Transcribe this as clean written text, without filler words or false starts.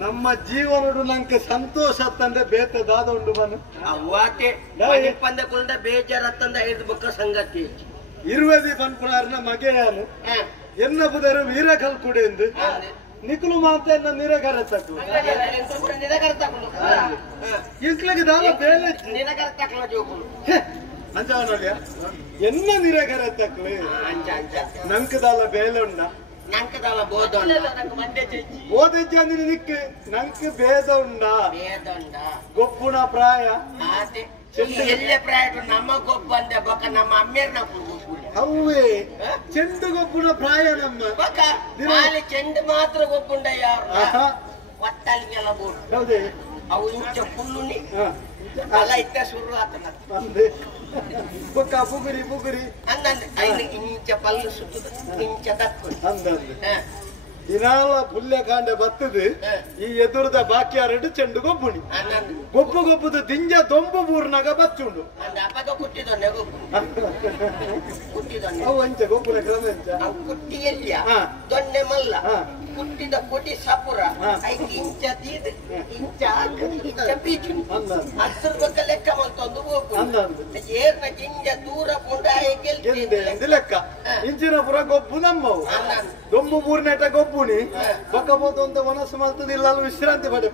ನಮ್ಮ ಜೀವನಡು ನಂಗೆ ಸಂತೋಷ ತಂದೆ ಬೇತದಾದ ಉಂಡು ಬನು ಅವ್ವಾತೆ ಪಂದ ಕುಂಡ ಬೇಜಾರತ್ತಂದ ಹಿಡಿದು ಬಕ್ಕ ಸಂಗತಿ ಇರುವದಿ ಬನ್ಪುಣಾರ್ನ ಮಗೆ ಎನ್ನ ಬುದರು ವೀರ ಕಲ್ಕುಡೆ ಎಂದು ನಿಕುಲು ಮಾತೆ ನಿರಗರ ತಕ್ಲು ಇಸ್ಲಿಗೆ ದಾಲ ಬೇಲೆ ನಿರಗರ ತಕ್ಲ ಜೋಕುಲು ಅಂಜಾವನಲ್ಯ ಎನ್ನ ನಿರಗರ ತಕ್ಲು ನಂಕ ದಾಲ ಬೇಲೆ ಉಂಡ ನಂಕದಲ್ಲ ಬೋಧಜ್ಜ ಅಂದ್ರೆ ನಿಕ್ ನಂಕ ಭೇದ ಉಂಡ ಗೊಪ್ಪುಣ ಪ್ರಾಯ ಎಲ್ಲೇ ಪ್ರಾಯ ನಮ್ಮ ಗೊಬ್ಬ ಅಂದೆ ಬೊಕ್ಕ ನಮ್ಮ ಅಮ್ಮೇರ್ ಅವೇ ಚೆಂಡು ಗೊಬ್ಬುಣ ಪ್ರಾಯ ನಮ್ಮ ಅಲ್ಲಿ ಚೆಂಡು ಮಾತ್ರ ಗೊಬ್ಬುಂಡ ಯಾರು ಒತ್ತಲಿಗೆಲ್ಲ ಬೋಡು ಹೌದೇ ಅವು ಇಂಚ ಫುಲ್ಲು ಅಲ್ಲ ಇತ್ತ ಶುರು ಆತನ ಬೊಕ್ಕ ಬುಗುರಿ ಬುಗುರಿ ಅಂದಂದ್ರೆ ಇಂಚ ಪಲ್ಲು ಸುತ್ತದ ಇಂಚ ದಕ್ಕು ಅಂದಂದ್ರೆ ದಿನಾಲ ಪುಲ್ಯಕಾಂಡ ಬತ್ತದು ಈ ಎದುರದ ಬಾಕಿಯಾರಡು ಚೆಂಡು ಗೊಬ್ಬುಣಿ ಗೊಬ್ಬು ಗೊಬ್ಬುದು ದಿಂಜ ದೊಂಬು ಮೂರ್ನಾಗ ಬಚ್ಚುಂಡು ಅವು ಅಂಚ ಗೊಬ್ಬುನ ಕ್ರಮ ಅಂಚ ಕುಟ್ಟಿಯಲ್ಲ ದೊಣ್ಣೆ ಮಲ್ಲ ಕುಟ್ಟಿದ ಕೊಡಿ ಸಪುರ ಇಂಚ ತೀದ್ ಇಂಚ ಇಂಚ ಬೀಚು ಹತ್ತರ ಬಕ್ಕ ಲೆಕ್ಕ ಮಂತೊಂದು ಏರ್ನ ಗಿಂಜ ದೂರ ಪುಂಡ ಲೆಕ್ಕ ಇಂಚಿನ ಪುರ ಗೊಬ್ಬು ನಮ್ಮವು ದೊಂಬು ಮೂರ್ನೆಟ ಗೊಬ್ಬುಣಿ ಪಕ್ಕ ಹೋದ ಒಂದು ಮನಸ್ಸು ಮಾಡ್ತದಿಲ್ಲ ವಿಶ್ರಾಂತಿ ಪಡೆ